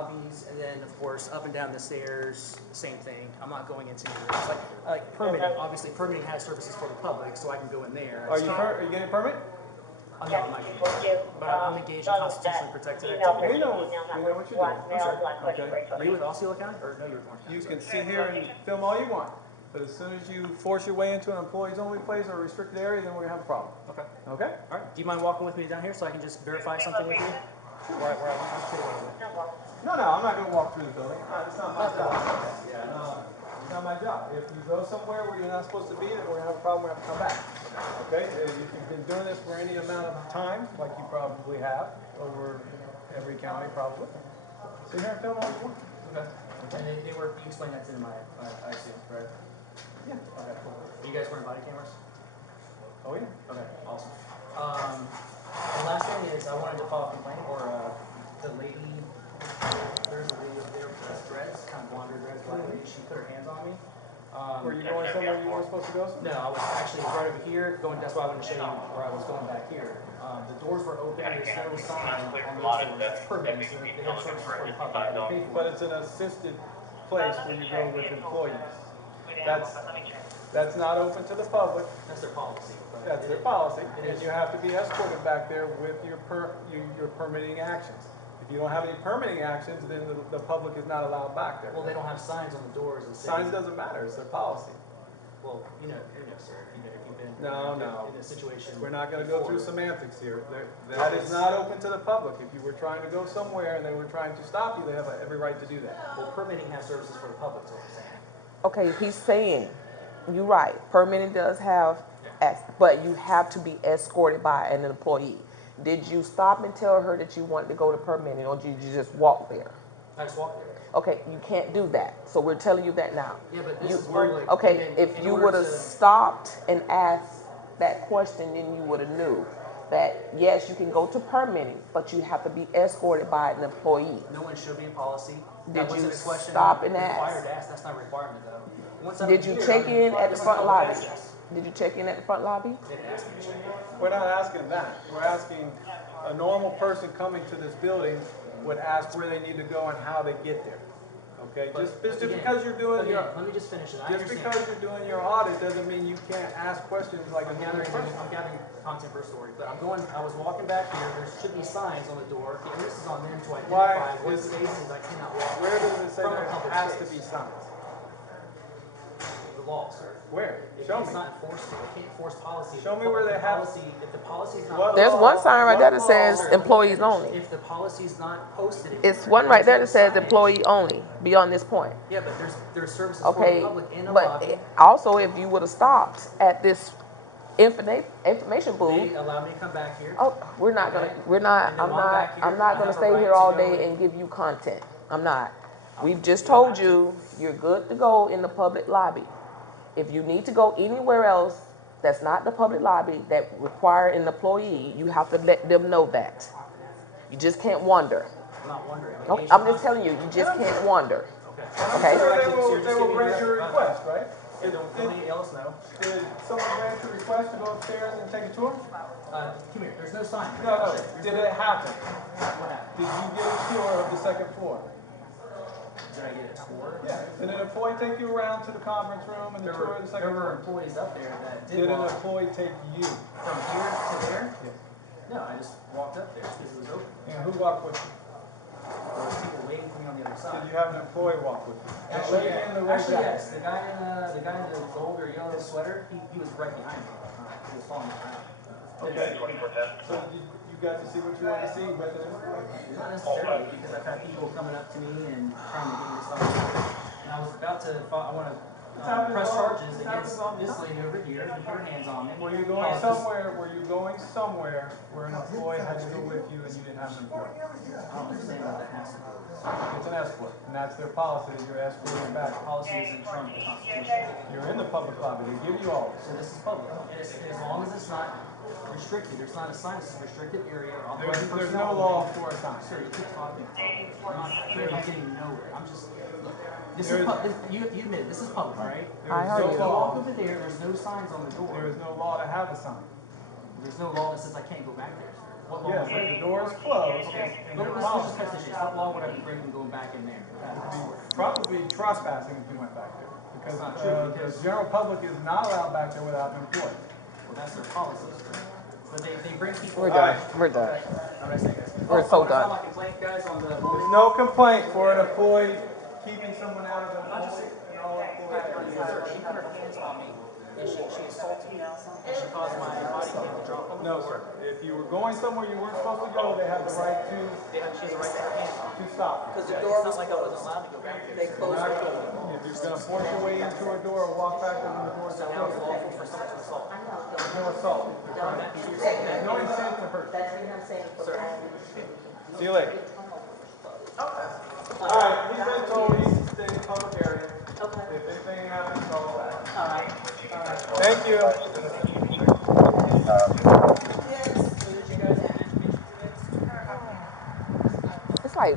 lobbies, and then of course up and down the stairs, same thing. I'm not going into any rooms. Like permitting. Obviously, permitting has services for the public, so I can go in there. Are you getting a permit? No, I'm not getting it. But I'm engaged in constitutionally protected activity. We know what you're doing. I'm sure. Okay. Are you with Osceola County? Or no, you're with Orange County. You can sit here and film all you want, but as soon as you force your way into an employees only place or a restricted area, then we're gonna have a problem. Okay. Okay? All right. Do you mind walking with me down here so I can just verify something with you? Where I want to show you what I want. No, I'm not gonna walk through the building. It's not my job. It's not my job. If you go somewhere where you're not supposed to be, then we're gonna have a problem, we have to come back. Okay? If you've been doing this for any amount of time, like you probably have, over every county probably, sit here and film all you want. Okay. And they were, you explained that to them, I assume, right? Yeah. Okay, cool. Are you guys wearing body cameras? Oh yeah. Okay, awesome. The last thing is I wanted to file a complaint, or the lady, there's a lady up there with dreads, kind of blonde dreads, black lady, she put her hands on me. Were you going somewhere you weren't supposed to go? No, I was actually right over here, that's why I wanted to show you where I was going back here. The doors were open, there's no sign on those doors, that's permitted, so they have services for the public, they pay for But it. it's an assisted place where you go with employees. That's not open to the public. That's their policy. That's their policy, and you have to be escorted back there with your permitting actions. If you don't have any permitting actions, then the public is not allowed back there. Well, they don't have signs on the doors and Signs doesn't matter, it's their policy. Well, you know, sir, if you've been No. in a situation. We're not gonna go through semantics here. That is not open to the public. If you were trying to go somewhere and they were trying to stop you, they have every right to do that. Well, permitting has services for the public, is what I'm saying. Okay, he's saying, you're right, permitting does have, but you have to be escorted by an employee. Did you stop and tell her that you wanted to go to permitting, or did you just walk there? I just walked there. Okay, you can't do that, so we're telling you that now. Yeah, but this is public. Okay, if you would have stopped and asked that question, then you would have knew that, yes, you can go to permitting, but you have to be escorted by an employee. No one showed me a policy. Did That wasn't you a question stop I'm and ask? required to ask. That's not a requirement, though. Once I'm Did you here, check I'm in at the front public lobby? access. Did you check in at the front lobby? They didn't ask me to check in. We're not asking that. We're asking a normal person coming to this building would ask where they need to go and how they get there. Okay, just because you're doing your Let me just finish it. just because you're doing your audit doesn't mean you can't ask questions like a normal person. I'm gathering content for a story, but I was walking back here, there should be signs on the door, the onus is on them to identify what spaces I cannot walk. Where does it say from a there public has space. to be signs? The law, sir. Where? If Show it's me. not enforceable, I can't enforce policy. Show me where they have- If the policy's not. What There's law- one sign right there that what says law- employees only. If the policy's not posted. It's one right there that says employee only, beyond this point. Yeah, but there's services for the Okay, public in the but lobby. also if you would have stopped at this information booth, They allow me to come back here. oh, I'm not, I'm not gonna stay here all day and give you content. I'm not. We've just told you, you're good to go in the public lobby. If you need to go anywhere else that's not the public lobby that require an employee, you have to let them know that. You just can't wander. I'm not wondering. Okay, I'm just telling you, you just can't wander. Okay. Okay? Sure, they will grant your request, right? Don't let else know. Did someone grant your request to go upstairs and take a tour? Come here. There's no sign. No. Did it happen? What happened? Did you get a tour of the second floor? Did I get a tour? Yeah. Did an employee take you around to the conference room and the tour of the second There were floor? employees up there that Did did an walk employee take you? from here to there. Yes. No, I just walked up there because it was open. And who walked with you? There was people waiting for me on the other side. Did you have an employee walk with you? The Actually, lady in the red jacket. yes. The guy in the gold or yellow sweater, he was right behind me. He was following me around. Okay. So you got to see what you want to see with an employee? Not necessarily, because I've had people coming up to me and trying to get me to stop. And I was about to, I want to press charges against this lady over here who put her hands on me. Were you going somewhere where an employee had to go with you and you didn't have an employee? I don't understand what that has to do with this. It's an escort, and that's their policy, that you're escorting back. Policy is in front of the Constitution. You're in the public lobby, they give you all this. So this is public. And as long as it's not restricted, there's not a sign that says restricted area. There's no law for a sign. Sir, you keep talking. I'm getting nowhere. I'm just, look, this is, you admit it, this is public, right? I heard So if you. you walk over there, there's no signs on the door. There is no law to have a sign. There's no law that says I can't go back there, sir. What law Yes, would if the door is closed, Okay, and let's they're just policy. cut this issue. What law would I be breaking going back in there? Probably trespassing if you went back there. Because That's not true, the because- general public is not allowed back there without an employee. Well, that's their policy. But they bring people. We're done. We're done. Okay. How would I say this? We're so I done. my complaint, guys, on the. There's no complaint for an employee keeping someone out of the public and all employees. She put her hands on me, and she assaulted me, and she caused my body cam to drop on the No, floor. sir. If you were going somewhere you weren't supposed to go, they have the right to She has a right to her hands on me. stop. Because the It's door not was like I closed. wasn't allowed to go back there. They closed the door. If you're gonna force your way into a door or walk back to the door, So now it's lawful for someone to assault. there's no assault. So you're saying that No intent to hurt. That's what I'm saying. Sir. See you later.